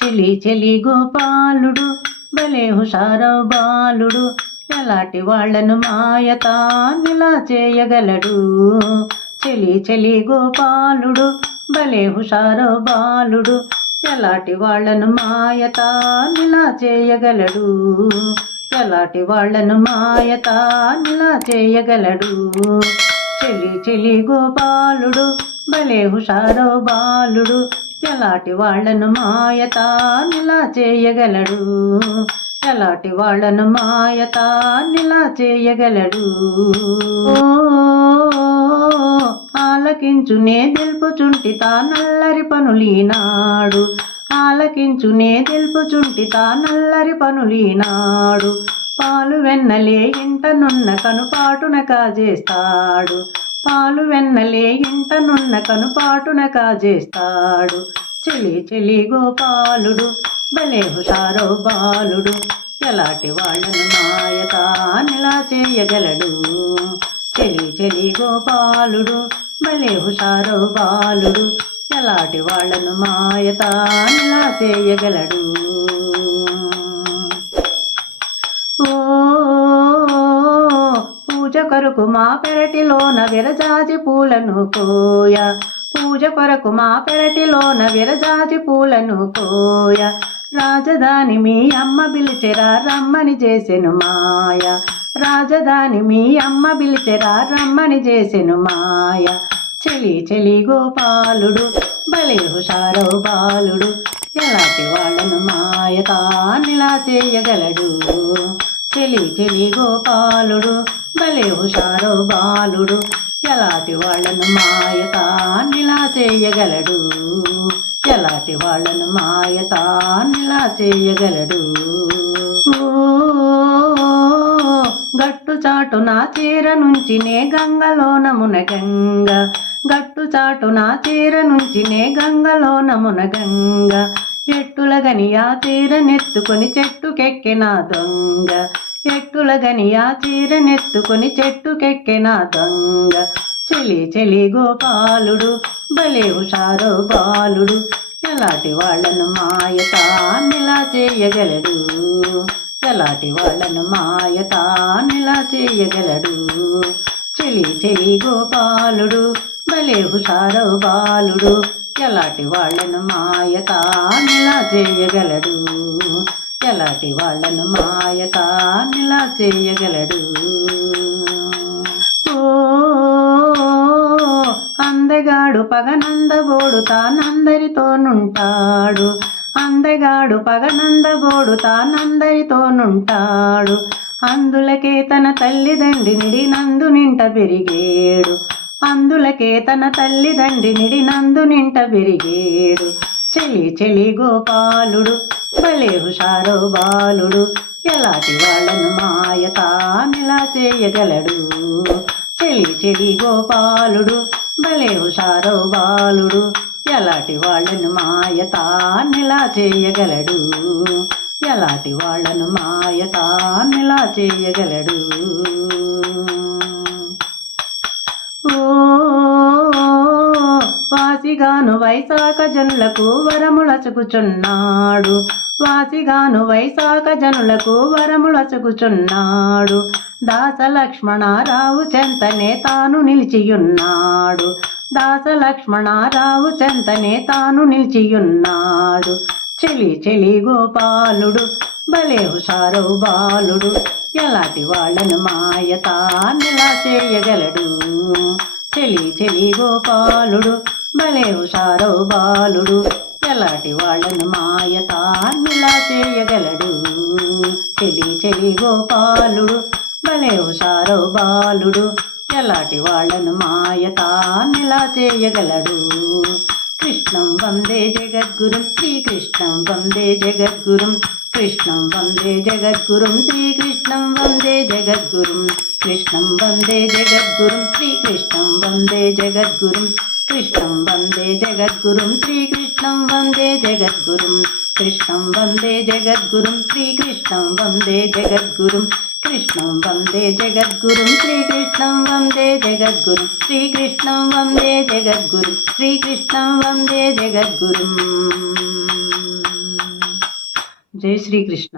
చెలి చెలి గోపాలుడు భలే హుషారవు బాలుడు, ఎలాంటి వాళ్లను మాయతానిలా చేయగలడు. చెలి చెలి గోపాలుడు భలే హుషారవు బాలుడు, ఎలాంటి వాళ్లను మాయతానిలా చేయగలడు. ఎలాంటి వాళ్లను మాయతానిలా చేయగలడు. చెలి చెలి గోపాలుడు భలే హుషారవు బాలుడు, ఎలాంటి వాళ్లను మాయతానిలా చేయగలడు. ఎలాంటి వాళ్లను మాయతానిలా చేయగలడు. ఆలకించునే తెలుపుచుంటి తా నల్లరి పనులీనాడు, ఆలకించునే తెలుపుచుంటి తా నల్లరి పనులీనాడు. పాలు వెన్నలే ఇంటనున్న కనుపాటున కాజేస్తాడు, పాలు వెన్నలే ఇంటనున్న కనుపాటున కాజేస్తాడు. చెలి చెలి గోపాలుడు భలే హుషారవు బాలుడు, ఎలాంటి వాళ్లను మాయతానిలా చేయగలడు. చెలి చెలి గోపాలుడు భలే హుషారవు బాలుడు, ఎలాంటి వాళ్లను మాయతానిలా చేయగలడు. పూజ కొరకు మా పెరటిలోన విరజాజి పూలను కోయ, పూజ కొరకు మా పెరటిలోన విరజాజి పూలను కోయ. రాజధాని మీ అమ్మ పిలిచెరా రమ్మని చేసెను మాయ, రాజధాని మీ అమ్మ పిలిచెరా రమ్మని చేసెను మాయ. చెలి చెలి గోపాలుడు భలే హుషారవు బాలుడు, ఎలాంటి వాళ్లను మాయతానిలా చేయగలడు. చెలి చెలి గోపాలుడు భలే హుషారవు బాలుడు, ఎలాంటి వాళ్లను మాయతానిలా చేయగలడు. ఎలాంటి వాళ్లను మాయతానిలా చేయగలడు. గట్టు చాటున చీర నుంచి నే గంగలోన మునగంగ, గట్టు చాటున చీర నుంచి నే గంగలోన మునగంగ. ఎట్టులగని ఆ చీరనెత్తుకొని చెట్టుకెక్కెన దొంగ, ఎట్టులగని ఆ చీరనెత్తుకొని చెట్టుకెక్కెన దొంగ. చెలి చెలి గోపాలుడు భలే హుషారవు బాలుడు, ఎలాంటి వాళ్లను మాయతానిలా చేయగలడు. ఎలాంటి వాళ్లను మాయతానిలా చేయగలడు. చెలి చెలి గోపాలుడు భలే హుషారవు బాలుడు, ఎలాంటి వాళ్లను మాయతానిలా చేయగలడు. ఎలాంటి వాళ్లను మాయతానిలా చేయగలడు. అందగాడు పగనందబోడు తానందరితోనుంటాడు, అందగాడు పగనందబోడు తానందరితోనుంటాడు. అందులకే తన తల్లిదండ్రినిడి నందు నింట పెరిగేడు, అందులకే తన తల్లిదండ్రినిడి నందు నింట పెరిగేడు. చెలి చెలి గోపాలుడు భలే హుషారవు బాలుడు, ఎలాంటి వాళ్లను మాయతానిలా చేయగలడు. చెలి చెలి గోపాలుడు భలే హుషారవు బాలుడు, ఎలాంటి వాళ్లను మాయతానిలా చేయగలడు. ఎలాంటి వాళ్లను మాయతానిలా చేయగలడు. వాసిగాను వైశాఖ జనులకు వరములచుకుచున్నాడు, వాసిగాను వైశాఖ జనులకు వరములచుకుచున్నాడు. దాస లక్ష్మణారావు చెంతనే తాను నిలిచియున్నాడు, దాస లక్ష్మణారావు చెంతనే తాను నిలిచియున్నాడు. చెలి చెలి గోపాలుడు భలే హుషారవు బాలుడు, ఎలాంటి వాళ్లను మాయతానిలా చేయగలడు. చెలి చెలి గోపాలుడు భలే హుషారవు బాలుడు, ఎలాంటి వాళ్లను మాయతానిలా చేయగలడు. చెలి చెలి గోపాలుడు భలే హుషారవు బాలుడు, ఎలాంటి వాళ్లను మాయతానిలా చేయగలడు. కృష్ణం వందే జగద్గురుం శ్రీకృష్ణం వందే జగద్గురుం, కృష్ణం వందే జగద్గురుం శ్రీకృష్ణం వందే జగద్గురుం. కృష్ణం వందే జగద్గురుం శ్రీకృష్ణం వందే జగద్గురుం, కృష్ణం వందే జగద్గురుం శ్రీకృష్ణం వందే జగద్గురుం. కృష్ణం వందే జగద్గురుం శ్రీకృష్ణం వందే జగద్గురుం, కృష్ణం వందే జగద్గురుం శ్రీకృష్ణం వందే జగద్గురుం. శ్రీకృష్ణం వందే జగద్గురుం, శ్రీకృష్ణం వందే జగద్గురుం. జై శ్రీకృష్ణ.